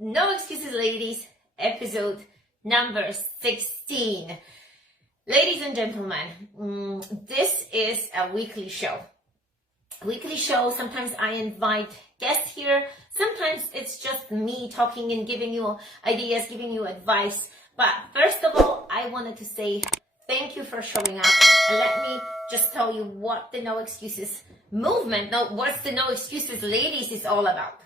No Excuses Ladies, episode number 16. Ladies and gentlemen, this is a weekly show. Sometimes I invite guests here. Sometimes it's just me talking and giving you ideas, giving you advice. But first of all, I wanted to say thank you for showing up. And let me just tell you what the No Excuses movement, what's the No Excuses Ladies is all about.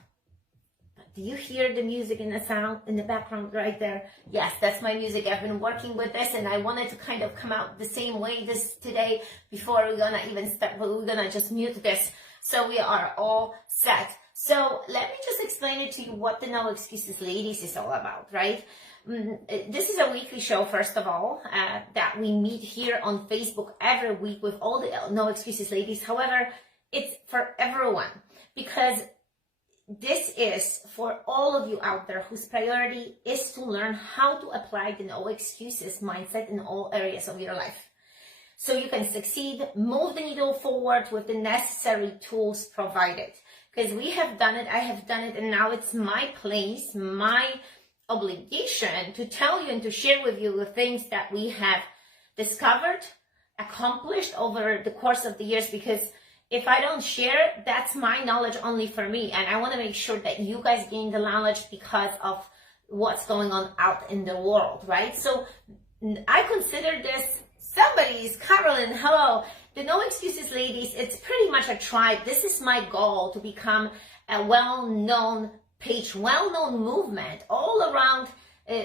Do you hear the music and the sound in the background right there? Yes, that's my music. I've been working with this and I wanted to kind of come out the same way today before we're gonna even start, but we're gonna just mute this so we are all set. So let me just explain it to you what the No Excuses Ladies is all about, right? This is a weekly show, first of all, that we meet here on Facebook every week with all the No Excuses Ladies. However, it's for everyone because this is for all of you out there whose priority is to learn how to apply the no excuses mindset in all areas of your life. So you can succeed, move the needle forward with the necessary tools provided. Because we have done it, I have done it, and now it's my place, my obligation to tell you and to share with you the things that we have discovered, accomplished over the course of the years, because if I don't share, that's my knowledge only for me. And I want to make sure that you guys gain the knowledge because of what's going on out in the world, right? So I consider this somebody's, Carolyn, hello. The No Excuses Ladies, it's pretty much a tribe. This is my goal, to become a well-known page, well-known movement all around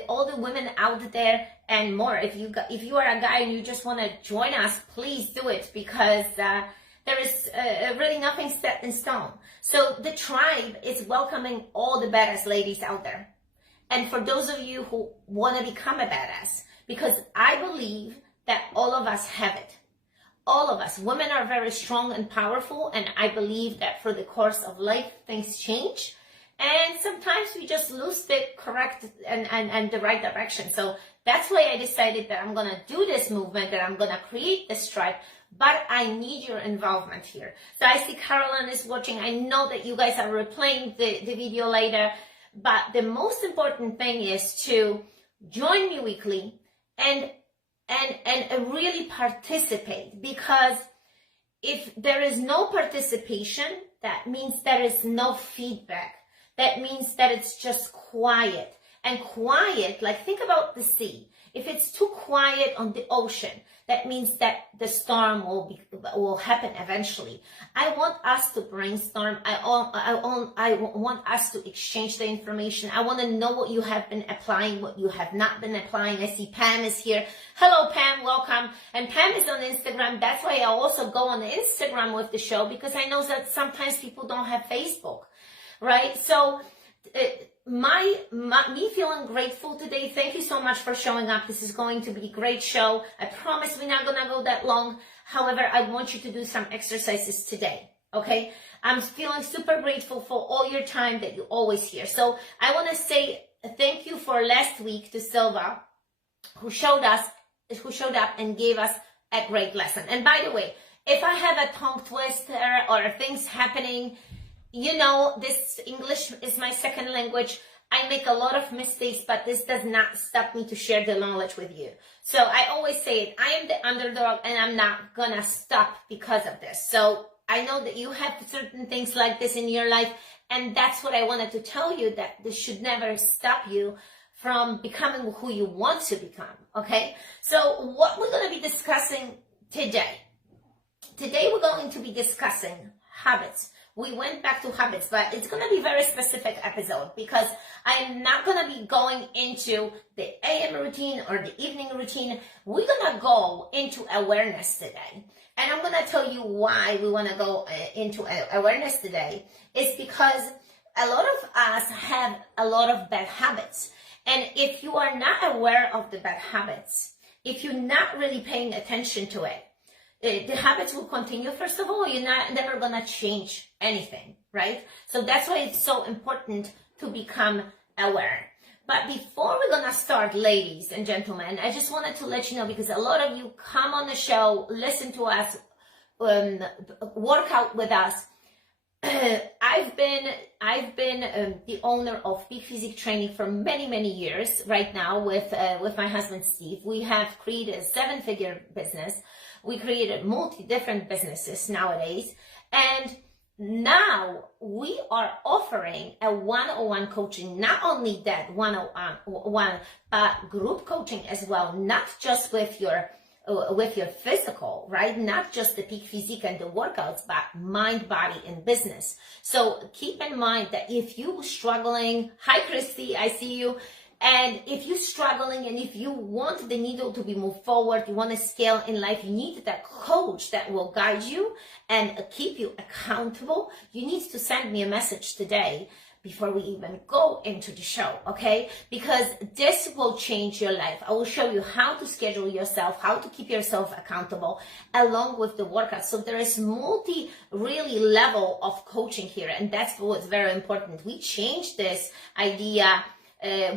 all the women out there and more. If you are a guy and you just want to join us, please do it, because there is really nothing set in stone. So the tribe is welcoming all the badass ladies out there. And for those of you who want to become a badass, because I believe that all of us have it. All of us. Women are very strong and powerful, and I believe that for the course of life, things change. And sometimes we just lose the correct and the right direction. So that's why I decided that I'm going to do this movement, that I'm going to create this tribe. But I need your involvement here. So I see Caroline is watching. I know that you guys are replaying the video later. But the most important thing is to join me weekly and really participate. Because if there is no participation, that means there is no feedback. That means that it's just quiet. And quiet, like think about the sea. If it's too quiet on the ocean, that means that the storm will happen eventually. I want us to brainstorm. I want us to exchange the information. I want to know what you have been applying, what you have not been applying. I see Pam is here. Hello, Pam. Welcome. And Pam is on Instagram. That's why I also go on Instagram with the show, because I know that sometimes people don't have Facebook, right? So me feeling grateful today. Thank you so much for showing up. This is going to be a great show. I promise we're not going to go that long. However, I want you to do some exercises today. Okay. I'm feeling super grateful for all your time that you always hear. So I want to say thank you for last week to Silva, who showed up and gave us a great lesson. And by the way, if I have a tongue twister or things happening, you know, this English is my second language. I make a lot of mistakes, but this does not stop me to share the knowledge with you. So I always say it, I am the underdog and I'm not gonna stop because of this. So I know that you have certain things like this in your life, and that's what I wanted to tell you, that this should never stop you from becoming who you want to become, okay? So what we're gonna be discussing today. Today we're going to be discussing habits. We went back to habits, but it's going to be a very specific episode, because I'm not going to be going into the AM routine or the evening routine. We're going to go into awareness today. And I'm going to tell you why we want to go into awareness today. It's because a lot of us have a lot of bad habits. And if you are not aware of the bad habits, if you're not really paying attention to it, the habits will continue. First of all, you're never going to change anything, right? So that's why it's so important to become aware. But before we're going to start, ladies and gentlemen, I just wanted to let you know, because a lot of you come on the show, listen to us, work out with us, I've been the owner of Peak Physique Training for many years. Right now, with my husband Steve, we have created a 7-figure business. We created different businesses nowadays, and now we are offering a one-on-one coaching. Not only that one-on-one, but group coaching as well. Not just with your physical, right? Not just the Peak Physique and the workouts, but mind, body, and business. So keep in mind that if you're struggling, hi Christy, I see you. And if you're struggling and if you want the needle to be moved forward, you want to scale in life, you need that coach that will guide you and keep you accountable. You need to send me a message today before we even go into the show, okay? Because this will change your life. I will show you how to schedule yourself, how to keep yourself accountable along with the workout. So there is really level of coaching here, and that's what's very important. We changed this idea.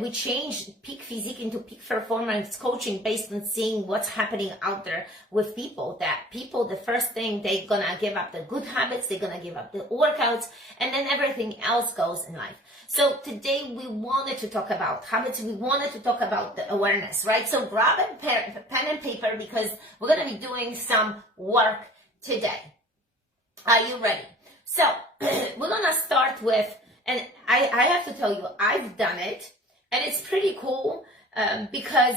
We changed Peak Physique into Peak Performance Coaching based on seeing what's happening out there with people. The first thing, they're gonna give up the good habits, they're gonna give up the workouts, and then everything else goes in life. So today we wanted to talk about habits, we wanted to talk about the awareness, right? So grab a pen and paper because we're gonna be doing some work today. Are you ready? So we're gonna start with, and I have to tell you, I've done it, and it's pretty cool because,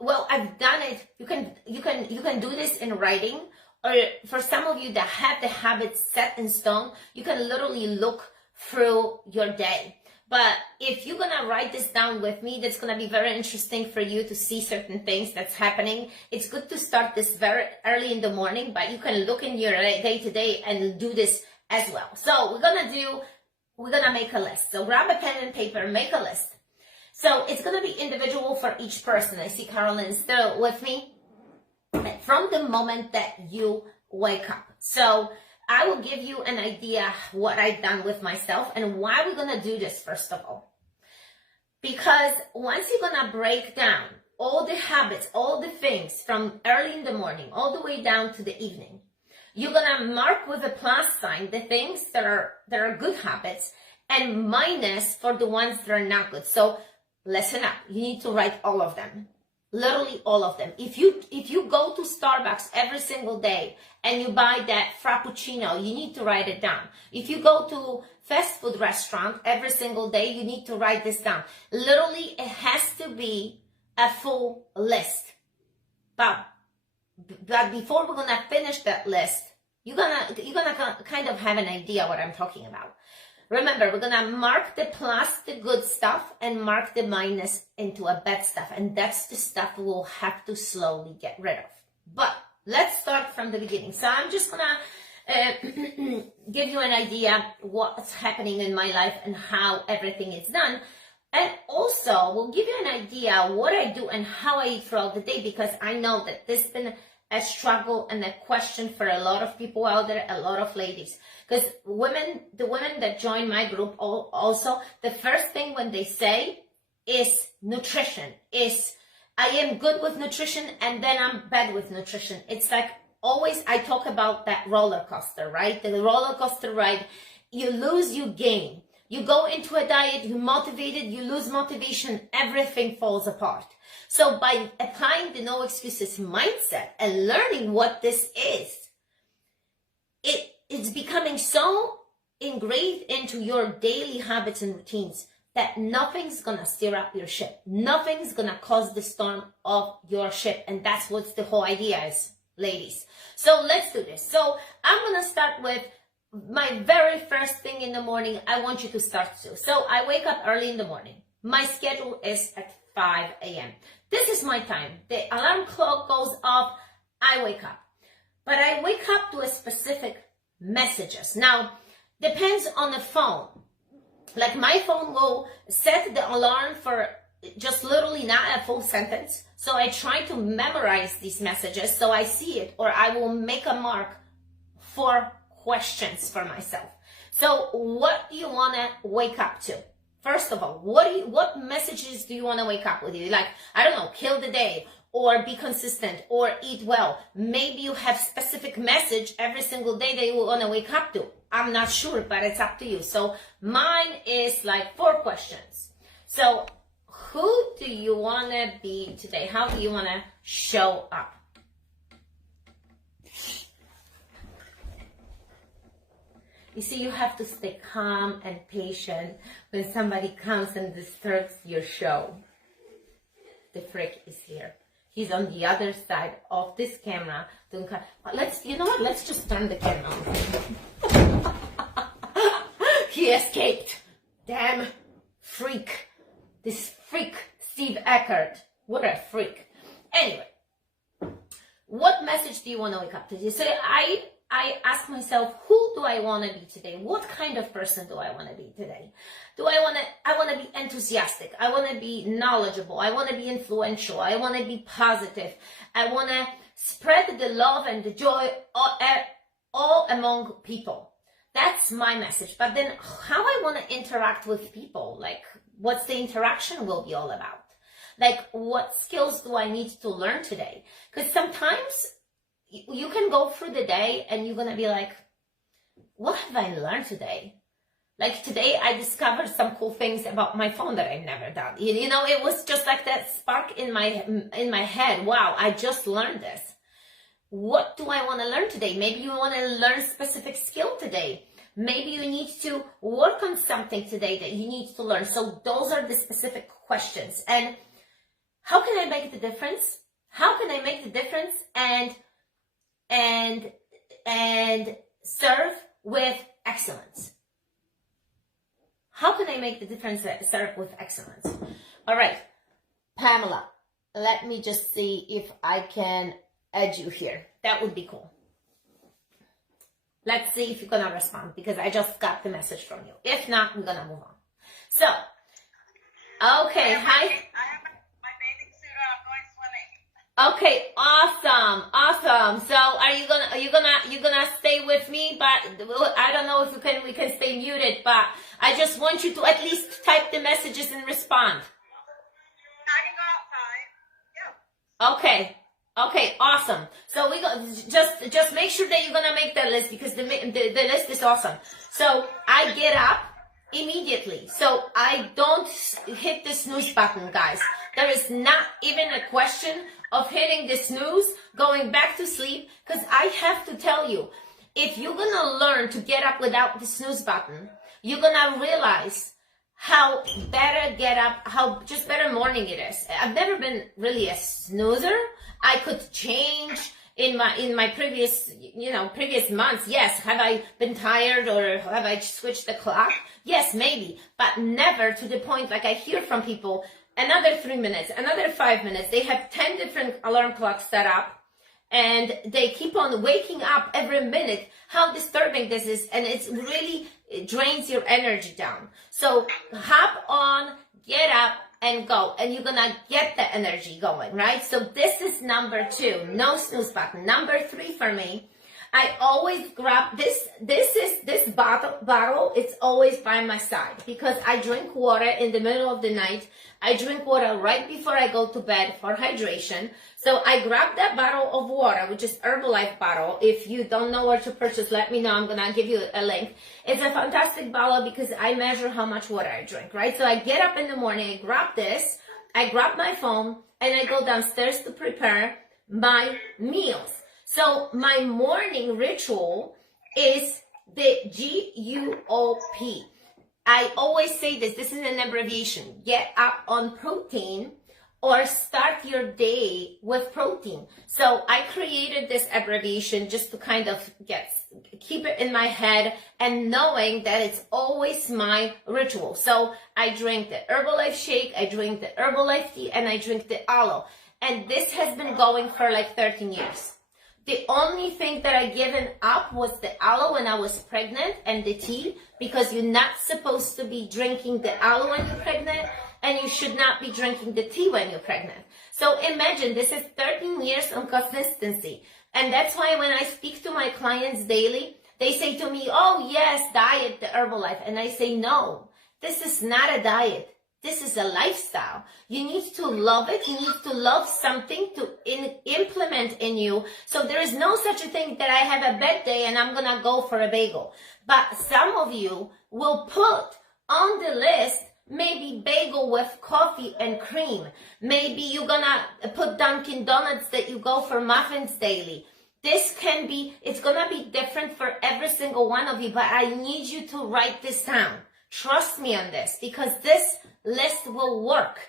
well, I've done it. You can do this in writing, or for some of you that have the habits set in stone, you can literally look through your day. But if you're gonna write this down with me, that's gonna be very interesting for you to see certain things that's happening. It's good to start this very early in the morning, but you can look in your day to day and do this as well. So we're gonna make a list. So grab a pen and paper, make a list. So it's gonna be individual for each person. I see Carolyn still with me. From the moment that you wake up. So I will give you an idea what I've done with myself and why we're gonna do this first of all. Because once you're gonna break down all the habits, all the things from early in the morning, all the way down to the evening, you're gonna mark with a plus sign the things that are good habits and minus for the ones that are not good. So listen up, you need to write all of them. Literally all of them. If you go to Starbucks every single day and you buy that Frappuccino, you need to write it down. If you go to fast food restaurant every single day, you need to write this down. Literally, it has to be a full list. But before we're gonna finish that list, you're gonna kind of have an idea what I'm talking about. Remember, we're gonna mark the plus, the good stuff, and mark the minus into a bad stuff. And that's the stuff we'll have to slowly get rid of. But let's start from the beginning. So I'm just gonna give you an idea what's happening in my life and how everything is done. And also, we'll give you an idea what I do and how I eat throughout the day, because I know that this has been a struggle and a question for a lot of people out there, a lot of ladies. Because the women that join my group also, the first thing when they say is nutrition, is I am good with nutrition and then I'm bad with nutrition. It's like always I talk about that roller coaster, right? The roller coaster ride, you lose, you gain. You go into a diet, you're motivated, you lose motivation, everything falls apart. So by applying the no excuses mindset and learning what this is, it's becoming so ingrained into your daily habits and routines that nothing's gonna steer up your ship. Nothing's gonna cause the storm of your ship. And that's what the whole idea is, ladies. So let's do this. So I'm gonna start with my very first thing in the morning. I want you to start to. So I wake up early in the morning. My schedule is at 5 a.m. This is my time. The alarm clock goes off. I wake up. But I wake up to a specific messages. Now, depends on the phone. Like my phone will set the alarm for just literally not a full sentence. So I try to memorize these messages so I see it, or I will make a mark for questions for myself. So what do you want to wake up to? First of all, what messages do you want to wake up with? You like, I don't know, kill the day, or be consistent, or eat well. Maybe you have specific message every single day that you want to wake up to. I'm not sure, but it's up to you. So mine is like 4 questions. So who do you want to be today? How do you want to show up? You see, you have to stay calm and patient when somebody comes and disturbs your show. The freak is here. He's on the other side of this camera. You know what? Let's just turn the camera on. He escaped. Damn freak. This freak, Steve Eckert. What a freak. Anyway, what message do you want to wake up to? So I ask myself, who do I want to be today? What kind of person do I want to be today? I want to be enthusiastic. I want to be knowledgeable. I want to be influential. I want to be positive. I want to spread the love and the joy all among people. That's my message. But then how I want to interact with people, like what's the interaction will be all about? Like what skills do I need to learn today? Because sometimes you can go through the day and you're going to be like, what have I learned today? Like today I discovered some cool things about my phone that I've never done. You know, it was just like that spark in my head. Wow, I just learned this. What do I want to learn today? Maybe you want to learn a specific skill today. Maybe you need to work on something today that you need to learn. So those are the specific questions. And how can I make the difference? How can I make the difference and serve with excellence? How can I make the difference and serve with excellence? All right, Pamela, let me just see if I can add you here. That would be cool. Let's see if you're gonna respond because I just got the message from you. If not, we're gonna move on. So, okay, hi. I have my bathing suit on, going swimming. Okay, awesome. So, are you gonna stay with me? But I don't know if we can stay muted. But I just want you to at least type the messages and respond. I can go outside. Yeah. Okay, awesome. So we go. Just make sure that you're gonna make that list because the list is awesome. So I get up immediately. So I don't hit the snooze button, guys. There is not even a question of hitting the snooze, going back to sleep, because I have to tell you, if you're gonna learn to get up without the snooze button, you're gonna realize how better get up, how just better morning it is. I've never been really a snoozer. I could change in my previous months. Yes, have I been tired or have I switched the clock? Yes, maybe, but never to the point like I hear from people, another 3 minutes, another 5 minutes. They have 10 different alarm clocks set up and they keep on waking up every minute. How disturbing this is, and it drains your energy down. So hop on, get up, and go, and you're gonna get the energy going, right? So this is number 2, no snooze button. Number 3 for me, I always grab this bottle, it's always by my side because I drink water in the middle of the night. I drink water right before I go to bed for hydration. So I grab that bottle of water, which is Herbalife bottle. If you don't know where to purchase, let me know. I'm gonna give you a link. It's a fantastic bottle because I measure how much water I drink, right? So I get up in the morning, I grab this, I grab my phone, and I go downstairs to prepare my meals. So my morning ritual is the GUOP. I always say this is an abbreviation. Get up on protein or start your day with protein. So I created this abbreviation just to kind of keep it in my head and knowing that it's always my ritual. So I drink the Herbalife shake, I drink the Herbalife tea, and I drink the aloe. And this has been going for like 13 years. The only thing that I given up was the aloe when I was pregnant and the tea, because you're not supposed to be drinking the aloe when you're pregnant and you should not be drinking the tea when you're pregnant. So imagine this is 13 years on consistency. And that's why when I speak to my clients daily, they say to me, oh yes, diet, the Herbalife. And I say, no, this is not a diet. This is a lifestyle. You need to love it. You need to love something to implement in you. So there is no such a thing that I have a bad day and I'm going to go for a bagel. But some of you will put on the list maybe bagel with coffee and cream. Maybe you're going to put Dunkin' Donuts that you go for muffins daily. This can be, it's going to be different for every single one of you, but I need you to write this down. Trust me on this, because this list will work.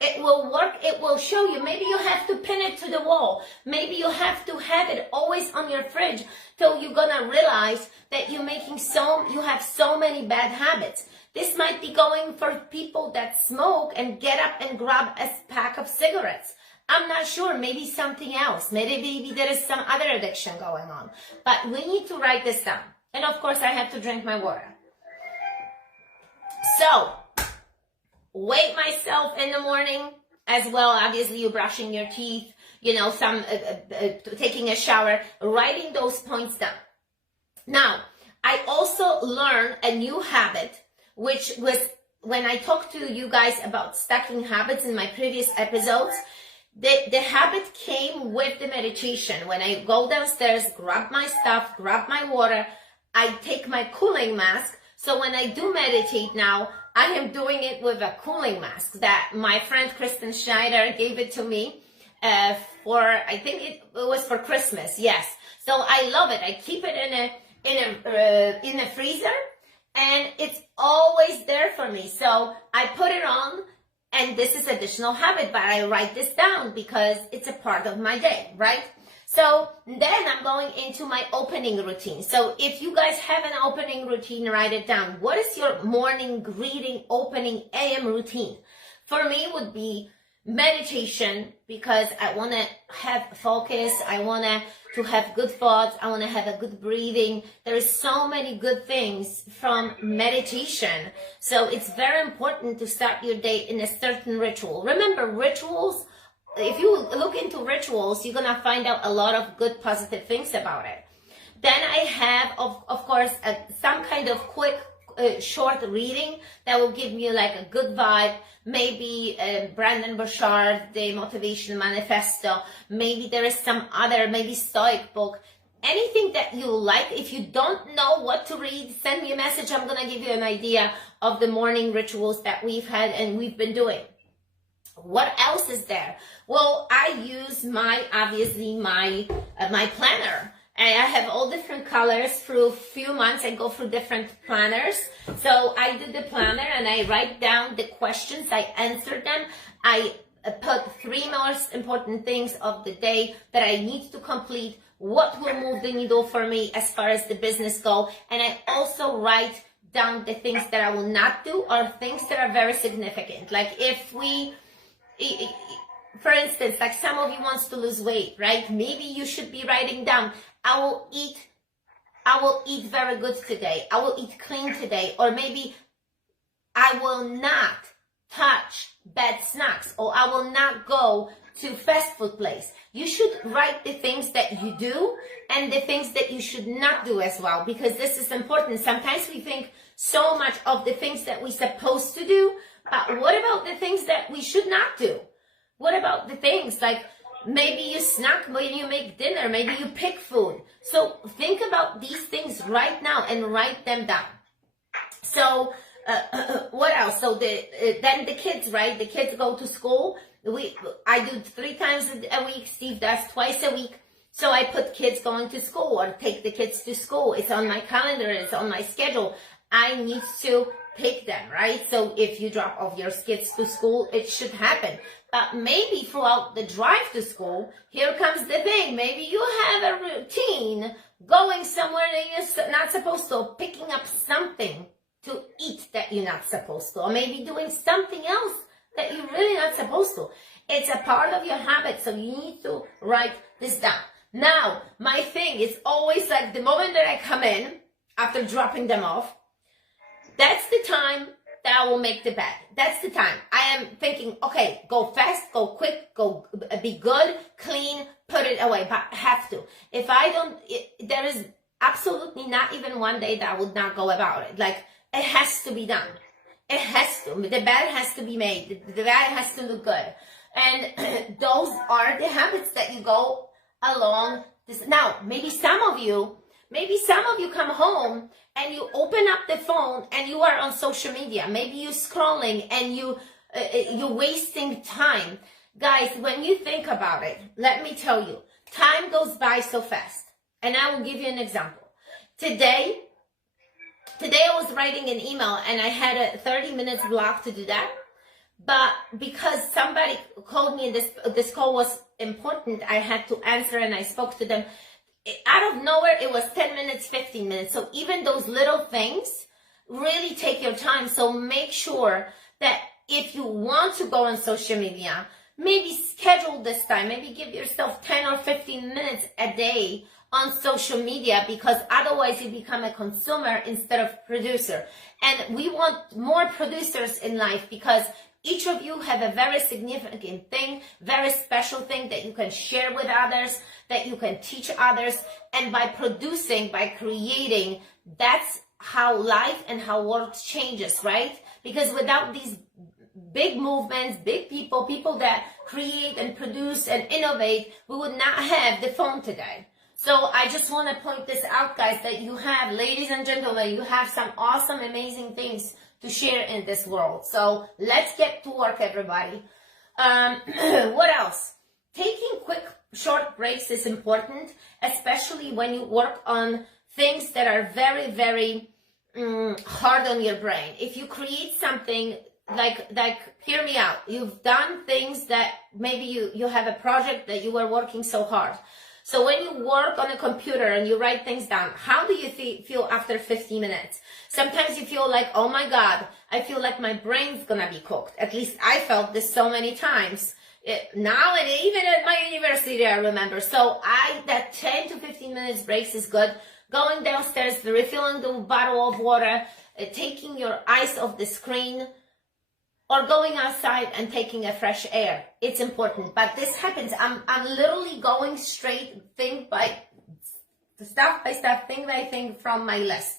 It will work. It will show you. Maybe you have to pin it to the wall. Maybe you have to have it always on your fridge till you're going to realize that you have so many bad habits. This might be going for people that smoke and get up and grab a pack of cigarettes. I'm not sure. Maybe something else. Maybe there is some other addiction going on. But we need to write this down. And of course, I have to drink my water. So, wake myself in the morning as well. Obviously, you're brushing your teeth, taking a shower, writing those points down. Now, I also learned a new habit, which was when I talked to you guys about stacking habits in my previous episodes. The habit came with the meditation. When I go downstairs, grab my stuff, grab my water, I take my cooling mask. So when I do meditate now, I am doing it with a cooling mask that my friend Kristen Schneider gave it to me I think it was for Christmas. Yes. So I love it. I keep it in a freezer, and it's always there for me. So I put it on, and this is additional habit, but I write this down because it's a part of my day, right? So then I'm going into my opening routine. So if you guys have an opening routine, write it down. What is your morning greeting opening AM routine? For me, would be meditation, because I want to have focus. I want to have good thoughts. I want to have a good breathing. There is so many good things from meditation. So it's very important to start your day in a certain ritual. Remember, rituals, if you look into rituals, you're going to find out a lot of good, positive things about it. Then I have, of course, some kind of quick, short reading that will give me like a good vibe. Maybe Brandon Burchard, the Motivation Manifesto. Maybe there is some other, maybe Stoic book. Anything that you like. If you don't know what to read, send me a message. I'm going to give you an idea of the morning rituals that we've had and we've been doing. What else is there? Well, I use my planner. And I have all different colors. Through a few months, I go through different planners. So I do the planner and I write down the questions. I answer them. I put 3 most important things of the day that I need to complete. What will move the needle for me as far as the business go. And I also write down the things that I will not do or things that are very significant. Like for instance, like some of you wants to lose weight, right? Maybe you should be writing down, I will eat very good today. I will eat clean today. Or maybe I will not touch bad snacks, or I will not go to fast food place. You should write the things that you do and the things that you should not do as well, because this is important. Sometimes we think so much of the things that we're supposed to do, but what about the things that we should not do? What about the things like maybe you snack when you make dinner, maybe you pick food. So think about these things right now and write them down. So what else? So then the kids, right? The kids go to school. I do 3 times a week. Steve does twice a week. So I put kids going to school or take the kids to school. It's on my calendar. It's on my schedule. I need to pick them, right? So if you drop off your kids to school, it should happen. But maybe throughout the drive to school, here comes the thing. Maybe you have a routine going somewhere that you're not supposed to, picking up something to eat that you're not supposed to, or maybe doing something else that you're really not supposed to. It's a part of your habit, so you need to write this down. Now, my thing is always like the moment that I come in, after dropping them off, that's the time that I will make the bed. That's the time. I am thinking, okay, go fast, go quick, go be good, clean, put it away, but I have to. If I don't, there is absolutely not even one day that I would not go about it. Like, it has to be done. It has to. The bed has to be made. The bed has to look good. And those are the habits that you go along this. Now, maybe some of you come home and you open up the phone and you are on social media. Maybe you're scrolling and you're wasting time. Guys, when you think about it, let me tell you, time goes by so fast. And I will give you an example. Today I was writing an email and I had a 30 minutes block to do that. But because somebody called me and this call was important, I had to answer and I spoke to them. Out of nowhere, it was 10 minutes, 15 minutes. So even those little things really take your time. So make sure that if you want to go on social media, maybe schedule this time. Maybe give yourself 10 or 15 minutes a day on social media, because otherwise you become a consumer instead of producer. And we want more producers in life, because each of you have a very significant thing, very special thing that you can share with others, that you can teach others. And by producing, by creating, that's how life and how world changes, right? Because without these big movements, big people that create and produce and innovate, we would not have the phone today. So I just want to point this out, guys, that you have, ladies and gentlemen, you have some awesome, amazing things to share in this world. So let's get to work, everybody. What else? Taking quick, short breaks is important, especially when you work on things that are very, very hard on your brain. If you create something like hear me out. You've done things that maybe you have a project that you were working so hard. So when you work on a computer and you write things down, how do you feel after 50 minutes? Sometimes you feel like, oh my God, I feel like my brain's gonna be cooked. At least I felt this so many times. Now, and even at my university, I remember. So that 10 to 15 minutes breaks is good. Going downstairs, refilling the bottle of water, taking your eyes off the screen, or going outside and taking a fresh air. It's important. But this happens. I'm literally going straight thing by stuff, thing by thing from my list.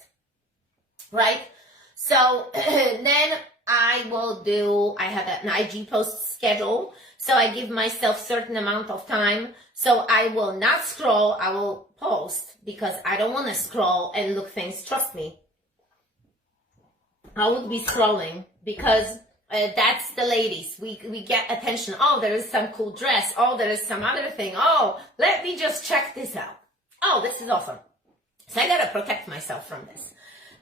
Right? So then I have an IG post schedule. So I give myself certain amount of time. So I will not scroll. I will post, because I don't want to scroll and look things. Trust me. I would be scrolling because that's the ladies. We get attention. Oh, there is some cool dress. Oh, there is some other thing. Oh, let me just check this out. Oh, this is awesome. So I gotta protect myself from this.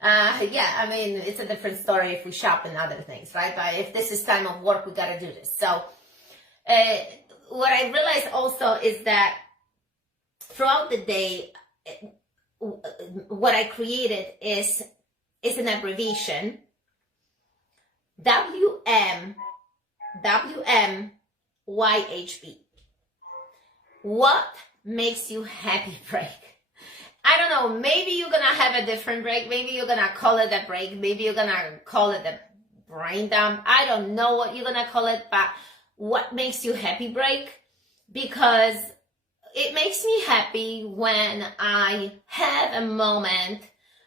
Yeah, I mean, it's a different story if we shop and other things, right? But if this is time of work, we gotta do this. So what I realized also is that throughout the day, what I created is an abbreviation. WMYHB. What makes you happy break? I don't know, maybe you're gonna have a different break. Maybe you're gonna call it a break. Maybe you're gonna call it a brain dump. I don't know what you're gonna call it, but what makes you happy break? Because it makes me happy when I have a moment,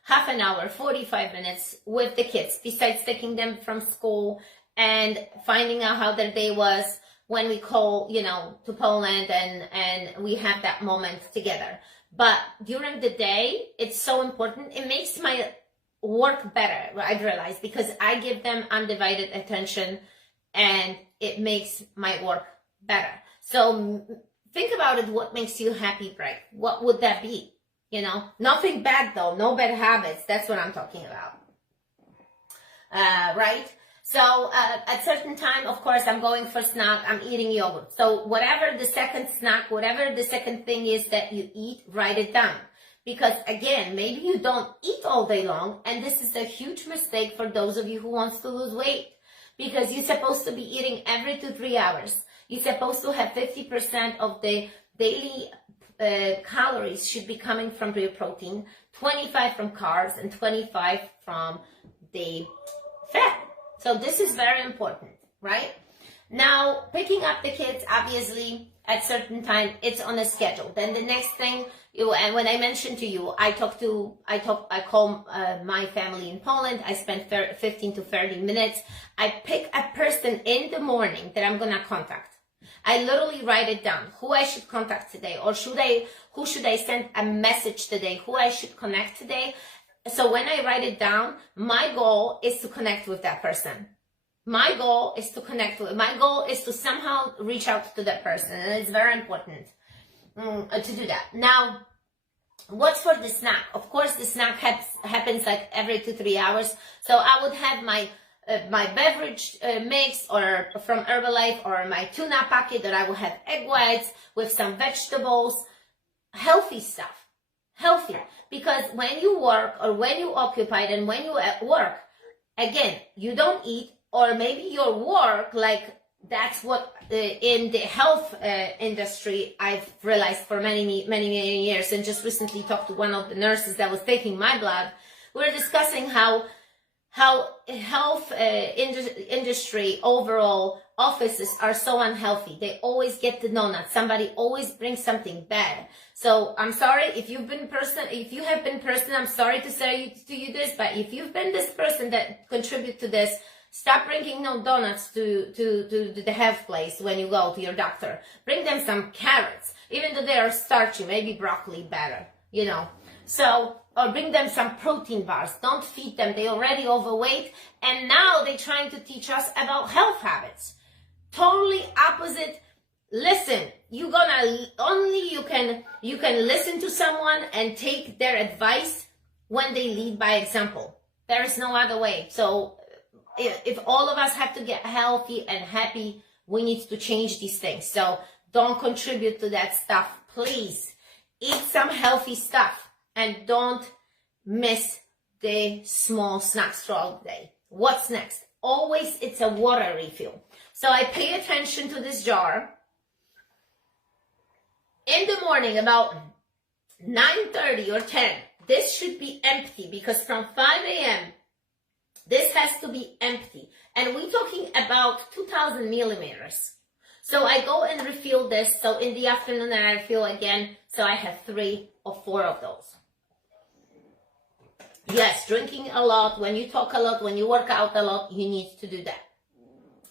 half an hour, 45 minutes with the kids, besides taking them from school and finding out how their day was, when we call, to Poland and we have that moment together. But during the day, it's so important. It makes my work better, I realize, because I give them undivided attention and it makes my work better. So think about it. What makes you happy break? What would that be? Nothing bad though, no bad habits. That's what I'm talking about. Right? So at certain time, of course, I'm going for snack, I'm eating yogurt. So whatever the second snack, whatever the second thing is that you eat, write it down. Because again, maybe you don't eat all day long, and this is a huge mistake for those of you who wants to lose weight. Because you're supposed to be eating every 2 to 3 hours. You're supposed to have 50% of the daily calories should be coming from your protein, 25 from carbs, and 25 from the fat. So this is very important, right? Now, picking up the kids, obviously, at certain time. It's on a schedule. Then the next thing, and when I mentioned to you, I call my family in Poland. I spend 15 to 30 minutes. I pick a person in the morning that I'm gonna contact. I literally write it down, who I should contact today, or who should I send a message today, who I should connect today. So when I write it down, my goal is to connect with that person. My goal is to somehow reach out to that person, and it's very important to do that. Now, what's for the snack? Of course, the snack happens like every 2-3 hours. So I would have my beverage mix or from Herbalife, or my tuna packet that I will have egg whites with some vegetables, healthy stuff, healthy. Because when you work, or when you occupied, and when you at work, again, you don't eat, or maybe your work, like that's what in the health industry I've realized for many years, and just recently talked to one of the nurses that was taking my blood. We're discussing how health industry overall offices are so unhealthy. They always get the donuts. Somebody always brings something bad. So I'm sorry if you have been person, I'm sorry to say to you this, but if you've been this person that contribute to this, stop bringing no donuts to the health place when you go to your doctor. Bring them some carrots, even though they are starchy, maybe broccoli better, you know. So, or bring them some protein bars. Don't feed them. They're already overweight. And now they're trying to teach us about health habits. Totally opposite. Listen, you can listen to someone and take their advice when they lead by example. There is no other way. So if all of us have to get healthy and happy, we need to change these things. So don't contribute to that stuff. Please eat some healthy stuff. And don't miss the small snacks throughout the day. What's next? Always it's a water refill. So I pay attention to this jar. In the morning, about 9:30 or 10, this should be empty, because from 5 a.m., this has to be empty. And we're talking about 2,000 milliliters. So I go and refill this. So in the afternoon, I refill again. So I have 3 or 4 of those. Yes, drinking a lot, when you talk a lot, when you work out a lot, you need to do that.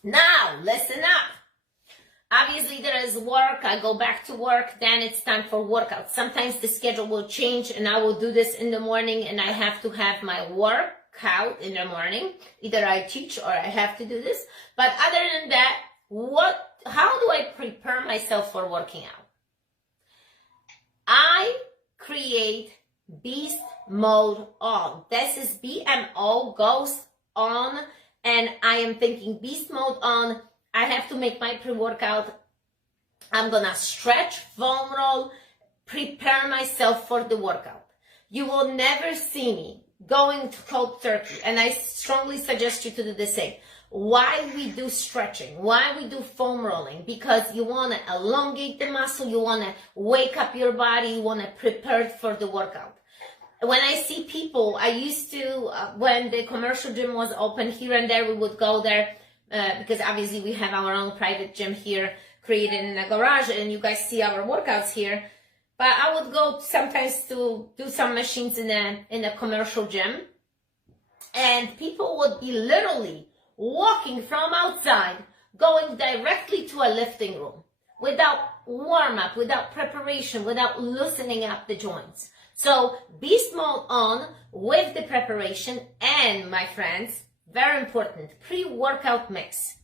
Now, listen up. Obviously, there is work. I go back to work. Then it's time for workout. Sometimes the schedule will change, and I will do this in the morning, and I have to have my workout in the morning. Either I teach or I have to do this. But other than that, how do I prepare myself for working out? I create beast mode on. This is BMO, goes on, and I am thinking beast mode on. I have to make my pre-workout. I'm gonna stretch, foam roll, prepare myself for the workout. You will never see me going to cold turkey, and I strongly suggest you to do the same. Why we do stretching, why we do foam rolling? Because you want to elongate the muscle, you want to wake up your body, you want to prepare for the workout. When I see people, I used to, when the commercial gym was open here and there, we would go there, because obviously we have our own private gym here created in a garage, and you guys see our workouts here. But I would go sometimes to do some machines in a commercial gym, and people would be literally walking from outside, going directly to a lifting room without warm-up, without preparation, without loosening up the joints. So beast mode on with the preparation, and my friends, very important, pre-workout mix.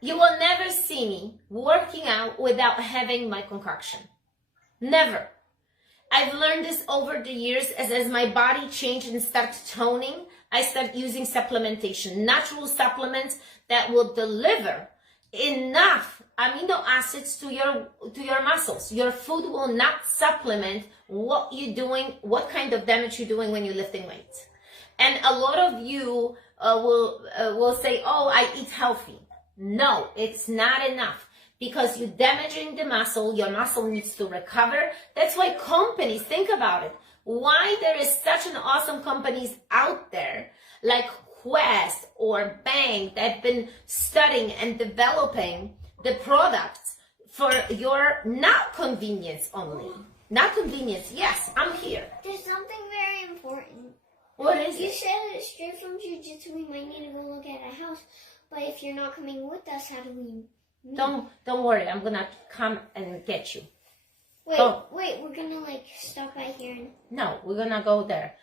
You will never see me working out without having my concoction. Never. I've learned this over the years as my body changed and started toning. I started using supplementation, natural supplements that will deliver enough amino acids to your muscles. Your food will not supplement what you're doing, what kind of damage you're doing when you're lifting weights. And a lot of you will say, oh, I eat healthy. No, it's not enough, because you're damaging the muscle. Your muscle needs to recover. That's why companies, think about it, why there is such an awesome companies out there like Quest or Bang that have been studying and developing the products for your not convenience only. Not convenience. Yes, I'm here. There's something very important. What is You it? said that straight from jiu-jitsu we might need to go look at a house, but if you're not coming with us, how do we meet? Don't worry. I'm gonna come and get you. Wait, go. we're gonna like stop by here and... No, we're gonna go there.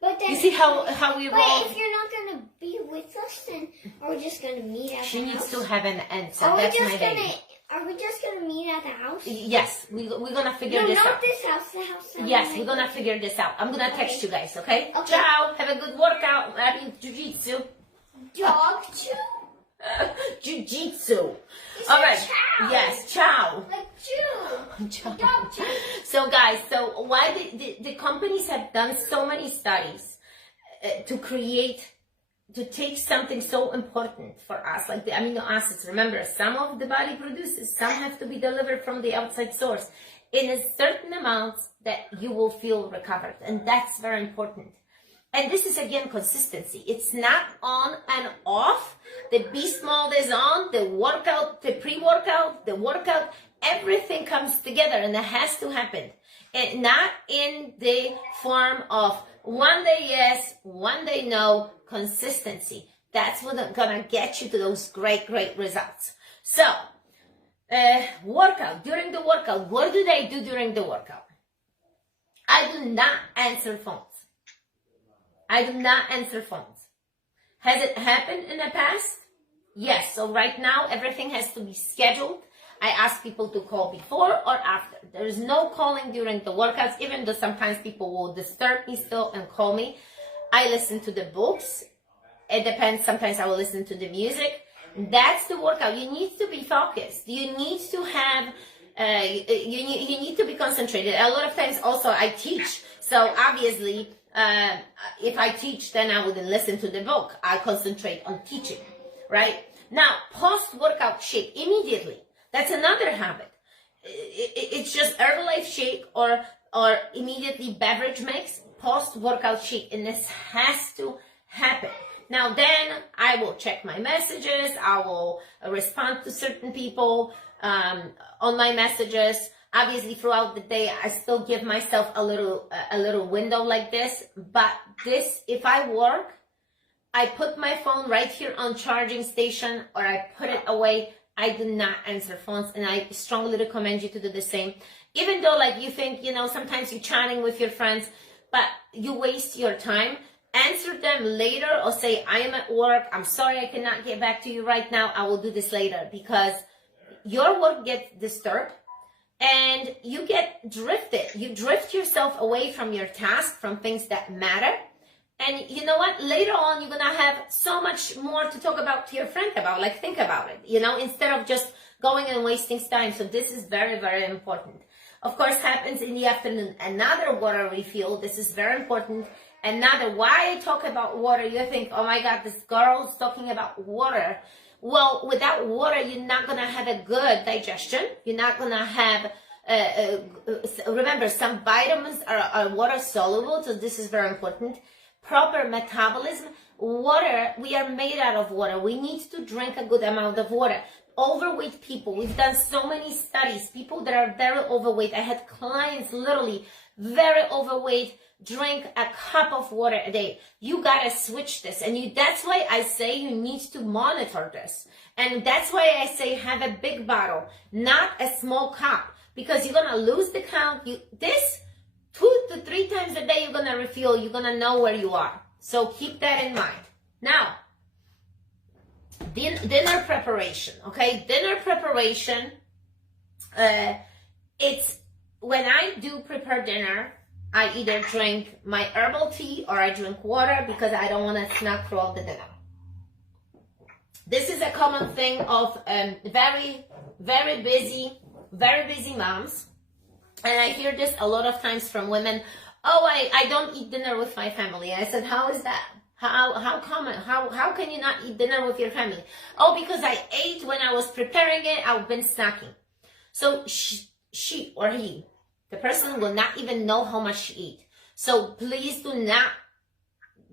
But then... You see how we Wait, roll? if you're not gonna be with us, then are we just gonna meet at She the needs house? to have an answer. Are we That's my just baby. gonna... Are we just gonna meet at the house? Yes, we're gonna figure No, this not out. this house. The house. that Yes, we we're gonna figure this out. I'm gonna text Okay. you guys, okay? Okay. Ciao. Have a good workout. I mean, jiu-jitsu. Dog chew? Jiu-jitsu. You All said right. chow. Yes, ciao. Like chew. Ciao. Dog chew. So guys, so why the companies have done so many studies to take something so important for us, like the amino acids. Remember, some of the body produces, some have to be delivered from the outside source in a certain amount that you will feel recovered. And that's very important. And this is again consistency. It's not on and off. The beast mode is on, the workout, the pre-workout, the workout, everything comes together and it has to happen. And not in the form of one day yes, one day no, consistency. That's what's gonna get you to those great, great results. So, workout, during the workout, what do they do during the workout? I do not answer phones. I do not answer phones. Has it happened in the past? Yes. So right now, everything has to be scheduled. I ask people to call before or after. There is no calling during the workouts, even though sometimes people will disturb me still and call me. I listen to the books. It depends. Sometimes I will listen to the music. That's the workout. You need to be focused. You need to have, you need to be concentrated. A lot of times also I teach. So obviously, if I teach, then I wouldn't listen to the book. I concentrate on teaching, right? Now, post-workout shake immediately. That's another habit. It's just Herbalife shake or immediately beverage mix, post-workout shake, and this has to happen. Now then, I will check my messages. I will respond to certain people on my messages. Obviously, throughout the day, I still give myself a little window like this. But this, if I work, I put my phone right here on charging station, or I put it away. I do not answer phones, and I strongly recommend you to do the same. Even though, like, you think, sometimes you're chatting with your friends, but you waste your time. Answer them later, or say, I am at work. I'm sorry I cannot get back to you right now. I will do this later, because your work gets disturbed and you get drifted. You drift yourself away from your task, from things that matter. And you know what? Later on, you're going to have so much more to talk about to your friend about. Like, think about it, instead of just going and wasting time. So this is very, very important. Of course, happens in the afternoon. Another water refill. This is very important. Another, why I talk about water, you think, oh my God, this girl's talking about water. Well, without water, you're not going to have a good digestion. You're not going to have, remember, some vitamins are water soluble. So this is very important. Proper metabolism. Water, we are made out of water. We need to drink a good amount of water. Overweight people, we've done so many studies. People that are very overweight. I had clients literally very overweight, drink a cup of water a day. You gotta switch this. And that's why I say you need to monitor this. And that's why I say have a big bottle, not a small cup, because you're gonna lose the count. This 2 to 3 times a day, you're going to refuel. You're going to know where you are. So keep that in mind. Now, dinner preparation, okay? Dinner preparation, it's when I do prepare dinner, I either drink my herbal tea or I drink water because I don't want to snack throughout the dinner. This is a common thing of very, very busy moms. And I hear this a lot of times from women. Oh, I don't eat dinner with my family. I said, how is that? How common? How can you not eat dinner with your family? Oh, because I ate when I was preparing it. I've been snacking. So she or he, the person will not even know how much she eat. So please do not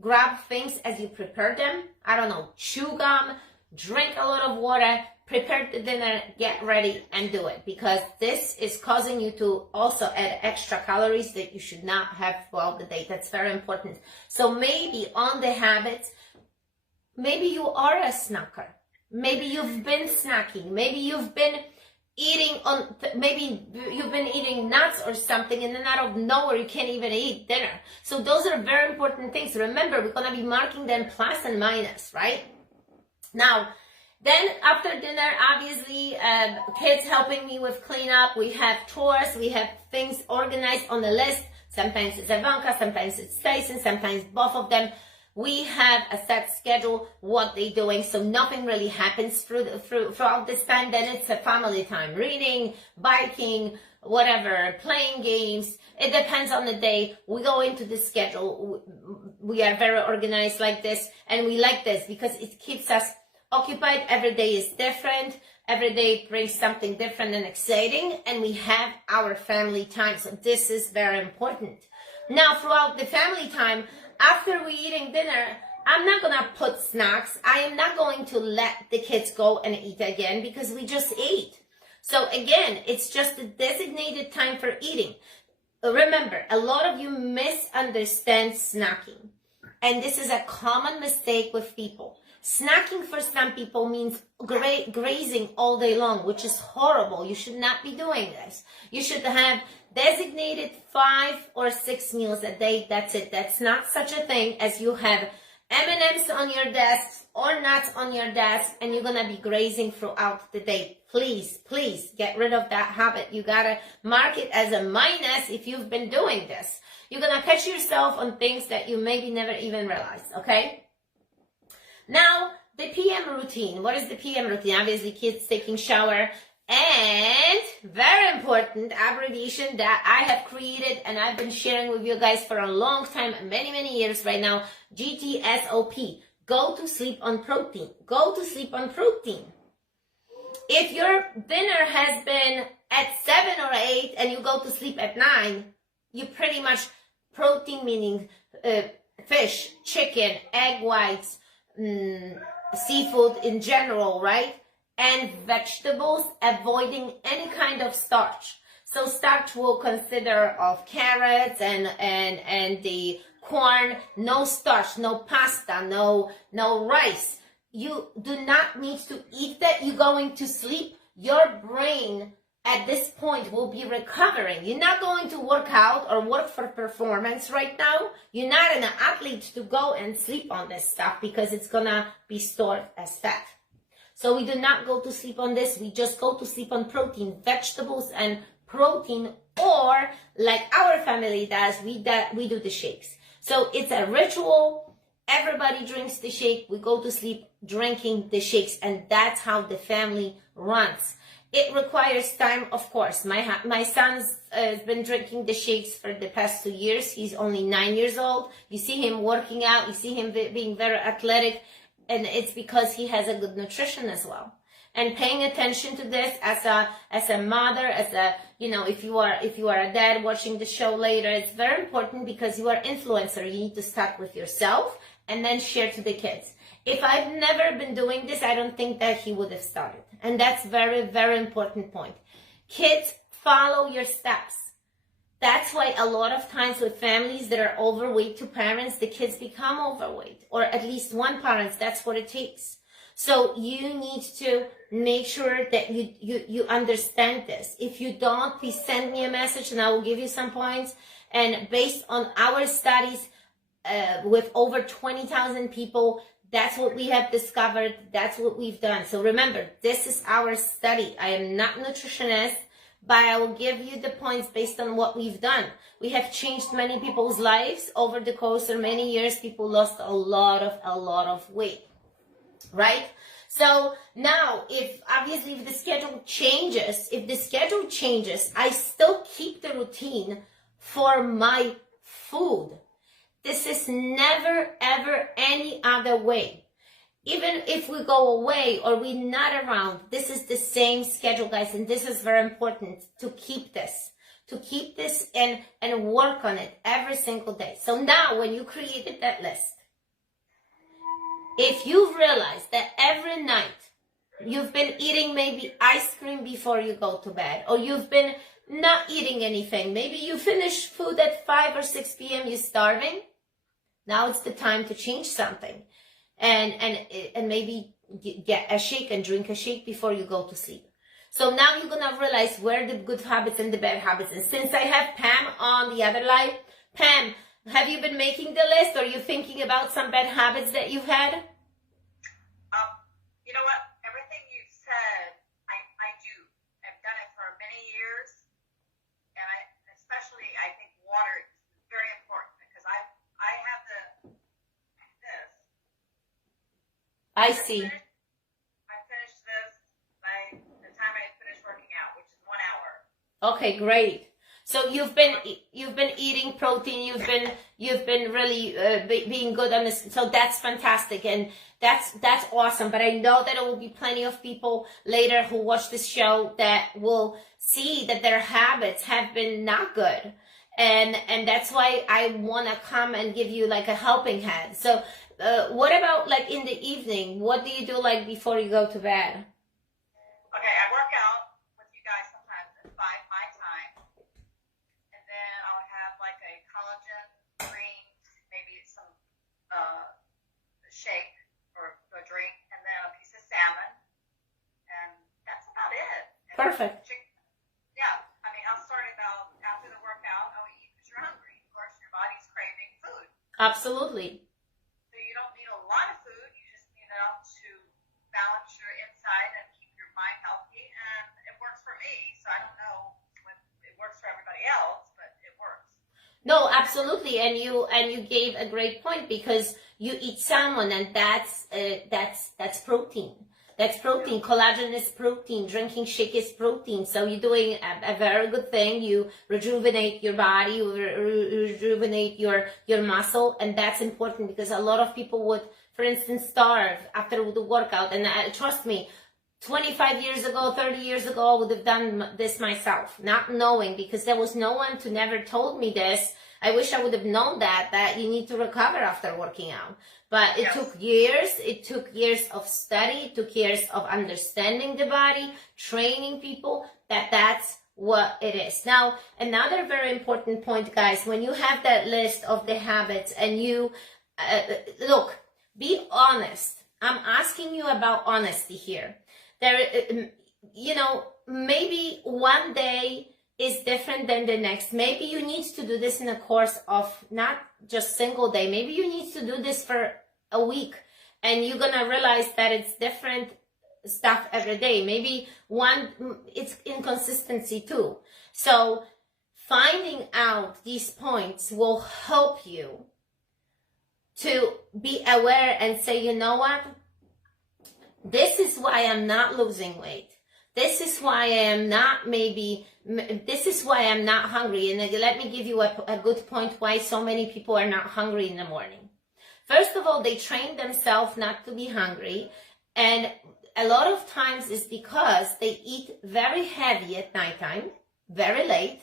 grab things as you prepare them. I don't know, chew gum, drink a lot of water, prepare the dinner, get ready, and do it, because this is causing you to also add extra calories that you should not have throughout the day. That's very important. So maybe on the habits, maybe you are a snacker. Maybe you've been snacking. Maybe you've been eating maybe you've been eating nuts or something, and then out of nowhere you can't even eat dinner. So those are very important things. Remember, we're going to be marking them plus and minus, right? Now, then after dinner, obviously, kids helping me with cleanup. We have chores, we have things organized on the list. Sometimes it's Ivanka, sometimes it's Tyson, sometimes both of them. We have a set schedule, what they're doing, so nothing really happens throughout this time. Then it's a family time, reading, biking, whatever, playing games. It depends on the day. We go into the schedule. We are very organized like this, and we like this because it keeps us occupied. Every day is different. Every day brings something different and exciting, and we have our family time. So this is very important. Now, throughout the family time, after we eating dinner, I'm not gonna put snacks. I am not going to let the kids go and eat again because we just ate. So again, it's just a designated time for eating. Remember, a lot of you misunderstand snacking, and this is a common mistake with people. Snacking for some people means grazing all day long, which is horrible. You should not be doing this. You should have designated 5 or 6 meals a day. That's it. That's not such a thing as you have M&Ms on your desks or nuts on your desk, and you're going to be grazing throughout the day. Please, please get rid of that habit. You got to mark it as a minus if you've been doing this. You're going to catch yourself on things that you maybe never even realized, okay? Now, the PM routine. What is the PM routine? Obviously, kids taking shower. And very important abbreviation that I have created and I've been sharing with you guys for a long time, many years right now, GTSOP. Go to sleep on protein. Go to sleep on protein. If your dinner has been at 7 or 8 and you go to sleep at 9, you pretty much, protein meaning fish, chicken, egg whites, seafood in general, right? And vegetables, avoiding any kind of starch. So starch will consider of carrots and the corn, no starch, no pasta, no rice. You do not need to eat that. You're going to sleep. Your brain at this point will be recovering. You're not going to work out or work for performance right now. You're not an athlete to go and sleep on this stuff because it's gonna be stored as fat. So we do not go to sleep on this. We just go to sleep on protein, vegetables and protein, or like our family does, we do the shakes. So it's a ritual. Everybody drinks the shake. We go to sleep drinking the shakes, and that's how the family runs. It requires time, of course. My son's been drinking the shakes for the past 2 years. He's only 9 years old. You see him working out. You see him being very athletic. And it's because he has a good nutrition as well. And paying attention to this as a mother, if you are a dad watching the show later, it's very important because you are influencer. You need to start with yourself and then share to the kids. If I've never been doing this, I don't think that he would have started. And that's very, very important point. Kids, follow your steps. That's why a lot of times with families that are overweight to parents, the kids become overweight, or at least one parent. That's what it takes. So you need to make sure that you understand this. If you don't, please send me a message and I will give you some points. And based on our studies with over 20,000 people, that's what we have discovered. That's what we've done. So remember, this is our study. I am not a nutritionist, but I will give you the points based on what we've done. We have changed many people's lives over the course of many years. People lost a lot of weight, right? So now, if the schedule changes, I still keep the routine for my food. This is never, ever any other way. Even if we go away or we're not around, this is the same schedule, guys. And this is very important to keep this and work on it every single day. So now when you created that list, if you've realized that every night you've been eating maybe ice cream before you go to bed, or you've been not eating anything. Maybe you finish food at 5 or 6 p.m., you're starving. Now it's the time to change something. And maybe get a shake and drink a shake before you go to sleep. So now you're gonna realize where the good habits and the bad habits. And since I have Pam on the other line, Pam, have you been making the list? Or are you thinking about some bad habits that you've had? You know what? Everything you've said, I do. I've done it for many years, and especially I think water is very important because I have this. I see. I finished this by the time I finish working out, which is 1 hour. Okay, great. So you've been eating protein. You've been really being good on this. So that's fantastic, and that's awesome. But I know that there will be plenty of people later who watch this show that will see that their habits have been not good, and that's why I want to come and give you like a helping hand. So what about like in the evening? What do you do like before you go to bed? Okay, I work out with you guys sometimes at 5 my time, and then I'll have like a collagen drink, maybe some shake or a drink, and then a piece of salmon, and that's about it. And Perfect. Yeah, I mean, I'll start about after the workout. I'll eat because you're hungry. Of course, your body's craving food. Absolutely. So you don't need a lot of food. You just need enough to balance your inside and keep your mind healthy. And it works for me. So I don't know when it works for everybody else, but it works. No, absolutely, and you gave a great point because you eat salmon, and that's protein. That's protein. Collagen is protein. Drinking shake is protein. So you're doing a very good thing. You rejuvenate your body. You rejuvenate your muscle, and that's important because a lot of people would, for instance, starve after the workout. And trust me, 25 years ago, 30 years ago, I would have done this myself, not knowing, because there was no one to never told me this. I wish I would have known that you need to recover after working out. But it took years. It took years of study. It took years of understanding the body, training people that's what it is. Now, another very important point, guys, when you have that list of the habits and you, look, be honest. I'm asking you about honesty here. There, maybe one day is different than the next. Maybe you need to do this in a course of not just single day. Maybe you need to do this for a week, and you're gonna realize that it's different stuff every day. Maybe it's inconsistency too. So finding out these points will help you to be aware and say, you know what? This is why I'm not losing weight. This is why I am not this is why I'm not hungry. And let me give you a good point why so many people are not hungry in the morning. First of all, they train themselves not to be hungry. And a lot of times it's because they eat very heavy at nighttime, very late.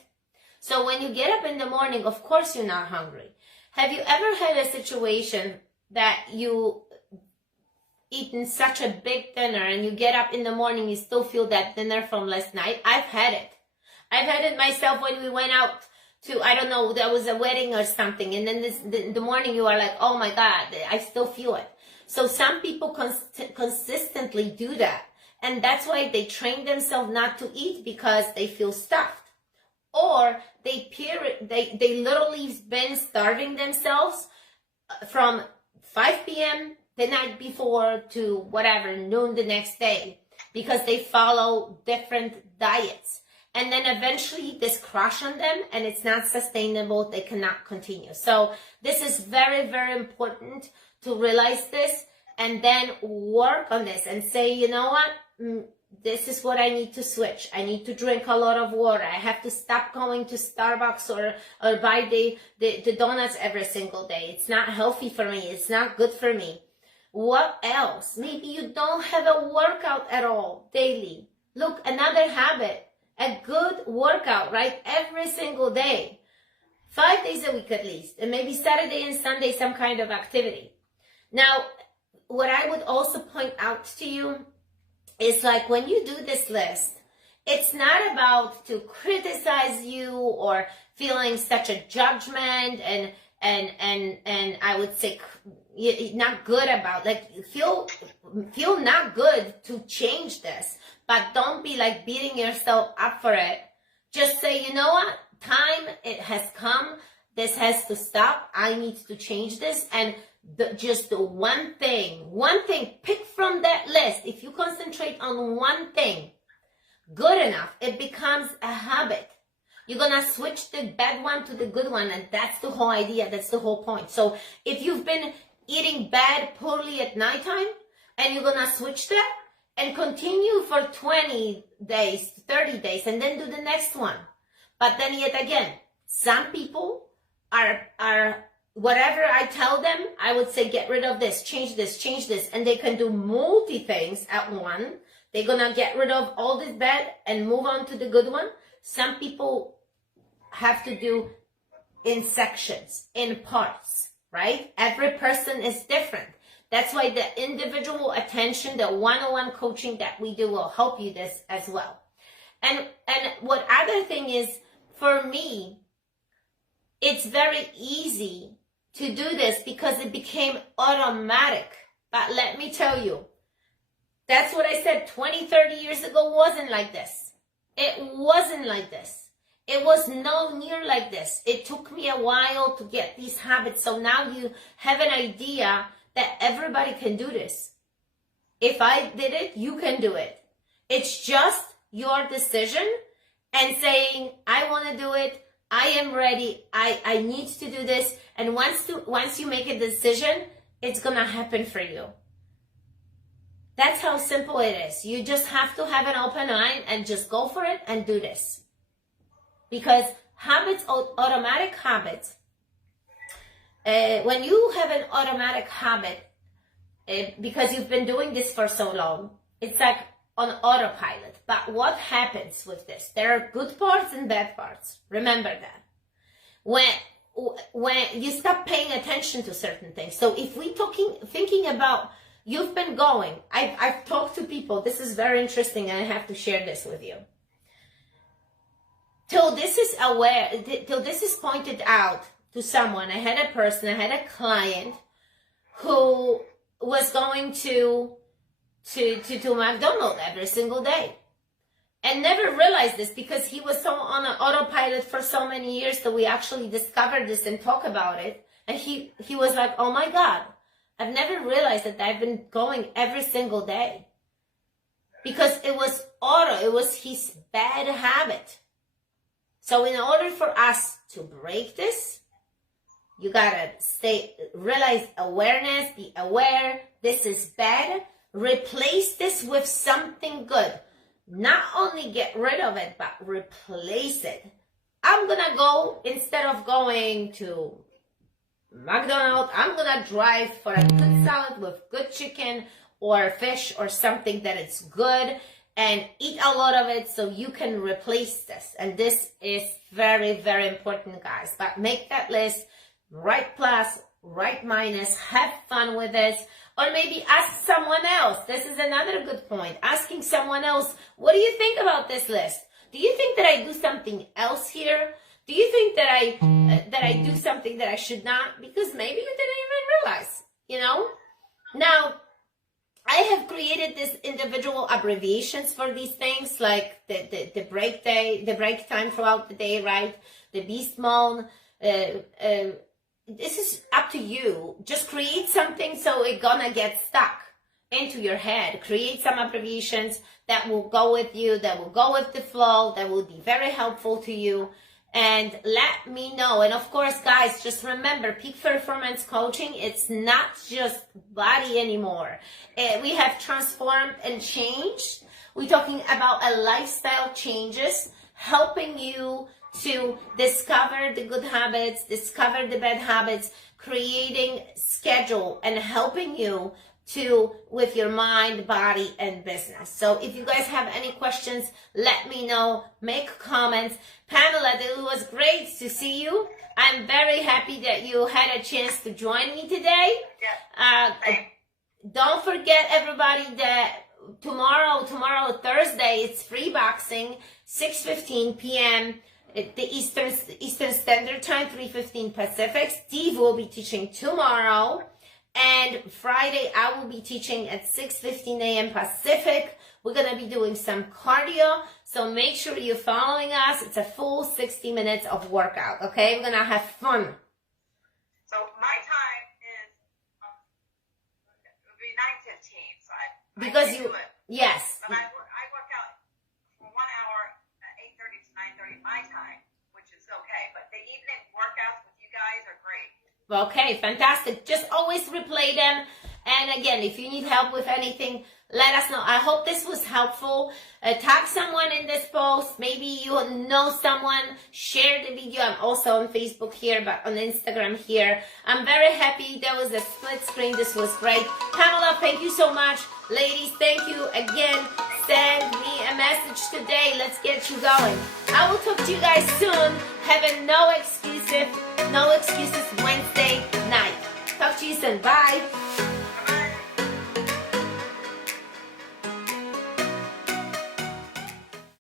So when you get up in the morning, of course you're not hungry. Have you ever had a situation that you eaten such a big dinner and you get up in the morning, you still feel that dinner from last night? I've had it. I've had it myself when we went out to, I don't know, there was a wedding or something. And then the morning you are like, oh my God, I still feel it. So some people consistently do that. And that's why they train themselves not to eat, because they feel stuffed. Or they literally been starving themselves from 5 p.m. the night before to whatever, noon the next day, because they follow different diets. And then eventually this crash on them and it's not sustainable. They cannot continue. So this is very, very important to realize this and then work on this and say, you know what? This is what I need to switch. I need to drink a lot of water. I have to stop going to Starbucks or buy the donuts every single day. It's not healthy for me. It's not good for me. What else? Maybe you don't have a workout at all daily. Look, another habit, a good workout, right? Every single day, 5 days a week at least, and maybe Saturday and Sunday, some kind of activity. Now, what I would also point out to you it's like when you do this list, it's not about to criticize you or feeling such a judgment and I would say not good about, like, feel not good to change this, but don't be like beating yourself up for it. Just say, you know what, time, it has come, this has to stop, I need to change this, and just the one thing, pick from that list. If you concentrate on one thing, good enough, it becomes a habit. You're gonna switch the bad one to the good one, and that's the whole idea, that's the whole point. So if you've been eating bad, poorly at nighttime, and you're gonna switch that and continue for 20 days, 30 days, and then do the next one. But then yet again, some people are whatever I tell them, I would say, get rid of this, change this, and they can do multi things at one. They're gonna get rid of all this bad and move on to the good one. Some people have to do in sections, in parts, right? Every person is different. That's why the individual attention, the one-on-one coaching that we do will help you this as well. And what other thing is, for me, it's very easy to do this because it became automatic. But let me tell you, that's what I said 20, 30 years ago wasn't like this. It wasn't like this. It was no near like this. It took me a while to get these habits. So now you have an idea that everybody can do this. If I did it, you can do it. It's just your decision and saying, I want to do it. I am ready. I need to do this. And once you make a decision, it's going to happen for you. That's how simple it is. You just have to have an open mind and just go for it and do this. Because habits, automatic habits, when you have an automatic habit, because you've been doing this for so long, it's like on autopilot. But what happens with this? There are good parts and bad parts. Remember that. When you stop paying attention to certain things. So if we thinking about, you've been going, I've talked to people, this is very interesting and I have to share this with you. Till this is pointed out to someone, I had a client who was going to McDonald's every single day and never realized this because he was so on an autopilot for so many years that we actually discovered this and talk about it. And he was like, oh my God, I've never realized that I've been going every single day because it was his bad habit. So in order for us to break this, you gotta realize awareness, be aware, this is bad, replace this with something good. Not only get rid of it, but replace it. I'm gonna go, instead of going to McDonald's, I'm gonna drive for a good salad with good chicken or fish or something that is good and eat a lot of it so you can replace this. And this is very, very important, guys. But make that list, write plus, write minus, have fun with it. Or maybe ask someone else. This is another good point. Asking someone else, what do you think about this list? Do you think that I do something else here? Do you think that I do something that I should not? Because maybe you didn't even realize, you know? Now, I have created this individual abbreviations for these things, like the break day, the break time throughout the day, right? The beast mode. This is up to you. Just create something so it's gonna get stuck into your head. Create some abbreviations that will go with you, that will go with the flow, that will be very helpful to you. And let me know. And of course, guys, just remember, peak performance coaching, it's not just body anymore. We have transformed and changed. We're talking about a lifestyle changes, helping you to discover the good habits, discover the bad habits, creating schedule and helping you with your mind, body, and business. So if you guys have any questions, let me know, make comments. Pamela, it was great to see you. I'm very happy that you had a chance to join me today. Yeah. Don't forget, everybody, that tomorrow, Thursday, it's free boxing, 6:15 p.m. at the Eastern Standard Time, 3:15 Pacific. Steve will be teaching tomorrow. And Friday, I will be teaching at 6:15 a.m. Pacific. We're going to be doing some cardio. So make sure you're following us. It's a full 60 minutes of workout, okay? We're going to have fun. So my time is, it would be 9:15. So Because I can you, do it. yes. But I work out for 1 hour at 8:30 to 9:30 my time, which is okay. But the evening workouts with you guys are great. Okay, fantastic. Just always replay them. And again, if you need help with anything, let us know. I hope this was helpful. Tag someone in this post. Maybe you know someone. Share the video. I'm also on Facebook here, but on Instagram here. I'm very happy. There was a split screen. This was great. Pamela, thank you so much. Ladies, thank you again. Send me a message today. Let's get you going. I will talk to you guys soon. Have a no excuses Wednesday night. Talk to you soon. Bye.